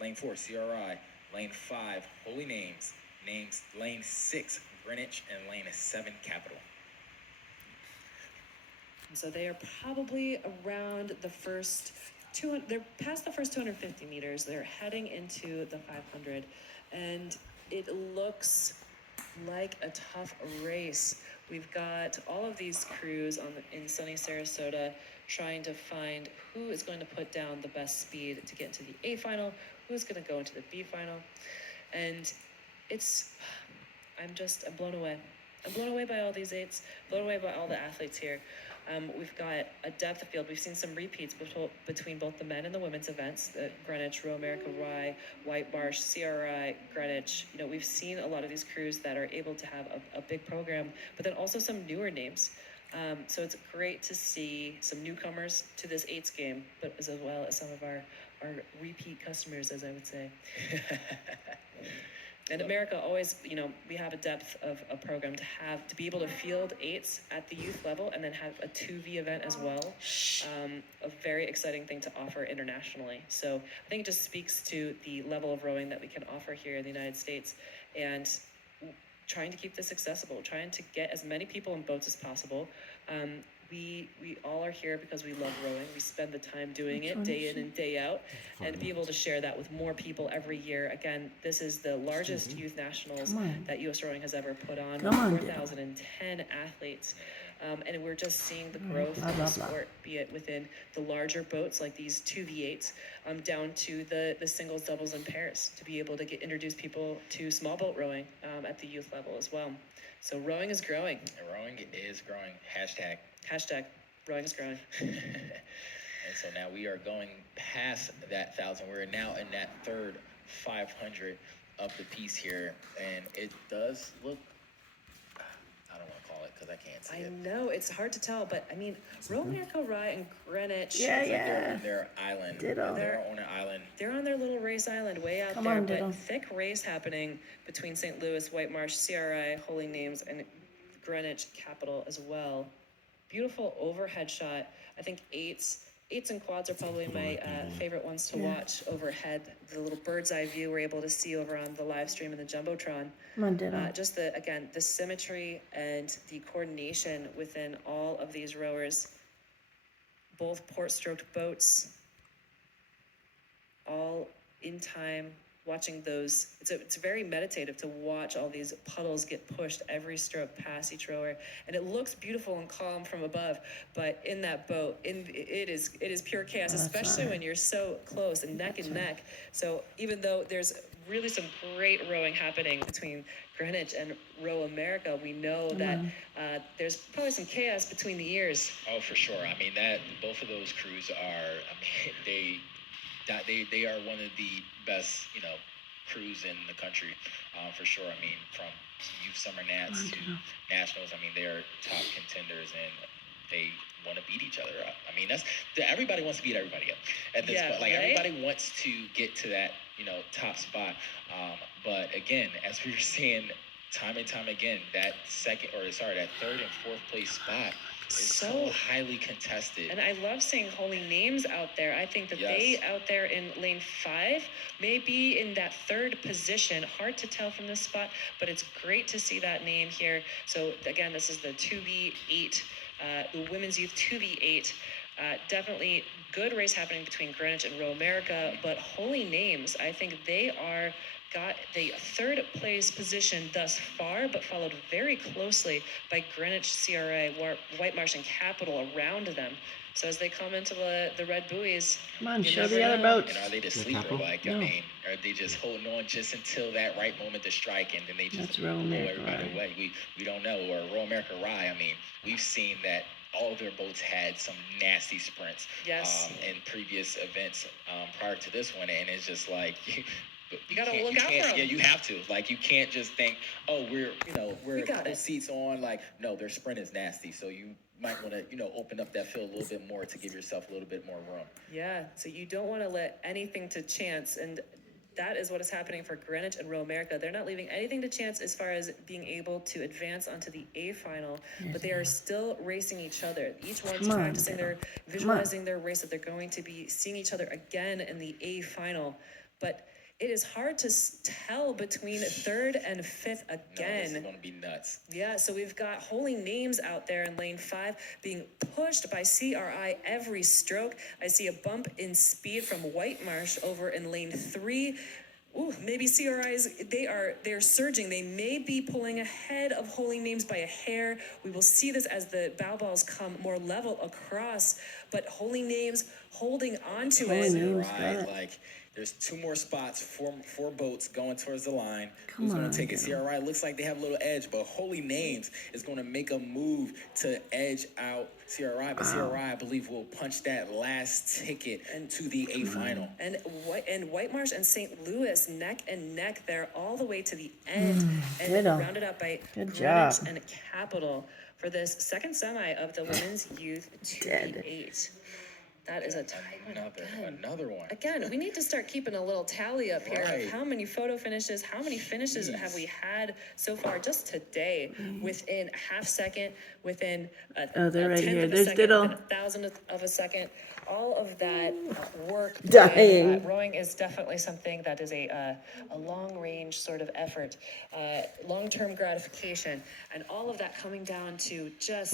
Lane 4, CRI. Lane 5, Holy Names. Lane 6, Greenwich. And Lane 7, Capital. So they are probably around the first 200, they're past the first 250 meters. They're heading into the 500, and it looks like a tough race. We've got all of these crews in sunny Sarasota trying to find who is going to put down the best speed to get into the A final, who's going to go into the B final, and I'm blown away. I'm blown away by all these eights, blown away by all the athletes here. We've got a depth of field. We've seen some repeats between both the men and the women's events, Greenwich, Row America, Rye, White Marsh, CRI, Greenwich. We've seen a lot of these crews that are able to have a big program, but then also some newer names. So it's great to see some newcomers to this eights game, but as well as some of our repeat customers, as I would say. And America always, we have a depth of a program to be able to field eights at the youth level and then have a 2V event as well. A very exciting thing to offer internationally. So I think it just speaks to the level of rowing that we can offer here in the United States, and trying to keep this accessible, trying to get as many people in boats as possible. We all are here because we love rowing. We spend the time doing it day in and day out, and to be able to share that with more people every year. Again, this is the largest youth nationals that U.S. Rowing has ever put on, 4,010 athletes. And we're just seeing the growth of the sport, be it within the larger boats like these 2V8s, down to the singles, doubles, and pairs, to be able to introduce people to small boat rowing at the youth level as well. So rowing is growing. Rowing is growing. Hashtag rowing is growing. And so now we are going past that 1,000. We're now in that third 500 of the piece here, and it does look, I don't want to call it because I can't see it. I know, it's hard to tell, but I mean, Row America, Rye, and Greenwich. Yeah, like they're on their island. Ditto. They're on an island. They're on their little race island way out there, but thick race happening between St. Louis, White Marsh, CRI, Holy Names, and Greenwich Capital as well. Beautiful overhead shot. I think eights and quads are probably my favorite ones to watch overhead. The little bird's eye view we're able to see over on the live stream and the Jumbotron. Just the symmetry and the coordination within all of these rowers. Both port-stroked boats, all in time. Watching those, it's very meditative to watch all these puddles get pushed every stroke past each rower, and it looks beautiful and calm from above. But in that boat, it is pure chaos, especially when you're so close and neck and neck. So even though there's really some great rowing happening between Greenwich and Row America, we know that there's probably some chaos between the ears. Oh, for sure. I mean, that both of those crews are, they are one of the best, crews in the country, for sure. I mean, from youth summer nats to nationals, I mean, they're top contenders, and they want to beat each other up. I mean, everybody wants to beat everybody up at this point. Like, right? Everybody wants to get to that, top spot. But again, as we were saying time and time again, that third and fourth place spot is so highly contested. And I love seeing Holy Names out there. I think that they out there in lane 5 may be in that third position. Hard to tell from this spot, but it's great to see that name here. So again, this is the 2V8, the women's youth 2V8. Definitely good race happening between Greenwich and Row America, but Holy Names, I think they got the third place position thus far, but followed very closely by Greenwich, CRA, White Marsh, and Capital around them. So as they come into the red buoys, come on, show the other boats. And are they the sleeper? Like, I mean, are they just holding on just until that right moment to strike, and then they just blow everybody away? We don't know. Or Row America Rye, I mean, we've seen that all of their boats had some nasty sprints in previous events prior to this one, and it's just like you gotta look out for them. Yeah, you have to. Like, you can't just think, oh, we're a couple seats on. Like, no, their sprint is nasty, so you might want to open up that field a little bit more to give yourself a little bit more room. Yeah, so you don't want to let anything to chance, and that is what is happening for Greenwich and Row America. They're not leaving anything to chance as far as being able to advance onto the A final, but they are still racing each other. Each one's practicing visualizing their race, that they're going to be seeing each other again in the A final. but it is hard to tell between third and fifth again. No, this is going to be nuts. Yeah, so we've got Holy Names out there in lane 5 being pushed by CRI every stroke. I see a bump in speed from White Marsh over in lane 3. Ooh, maybe CRI's, they're surging. They may be pulling ahead of Holy Names by a hair. We will see this as the bow balls come more level across, but Holy Names holding on to it. CRI, like, there's 2 more spots, four boats going towards the line. Who's going to take it? CRI looks like they have a little edge, but Holy Names is going to make a move to edge out CRI. But CRI, I believe, will punch that last ticket to the A final. And White Marsh and St. Louis neck and neck there all the way to the end, and rounded up by Greenwich and Capital for this second semi of the women's youth 2-8. That is a tight one. Another one. Again, we need to start keeping a little tally up here of how many photo finishes, how many finishes have we had so far just today, within a half second, within a tenth of a second, within a thousandth of a second. All of that work. Rowing is definitely something that is a long-range sort of effort, long-term gratification, and all of that coming down to just